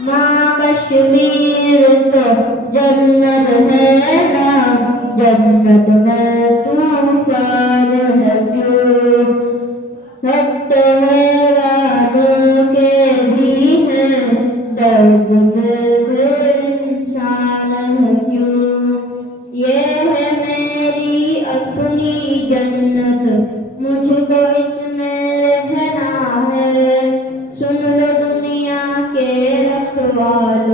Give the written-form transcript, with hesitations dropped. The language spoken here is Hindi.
माँ कश्मीर तो जन्नत है ना, जन्नत में तूफान है क्यों। हद हैरानों के भी हैं, दर्द में फिर इंसान है क्यों। ये है मेरी अपनी जन्नत, मुझको इसमें रहना है। सुन लो दुनिया के रखवालों,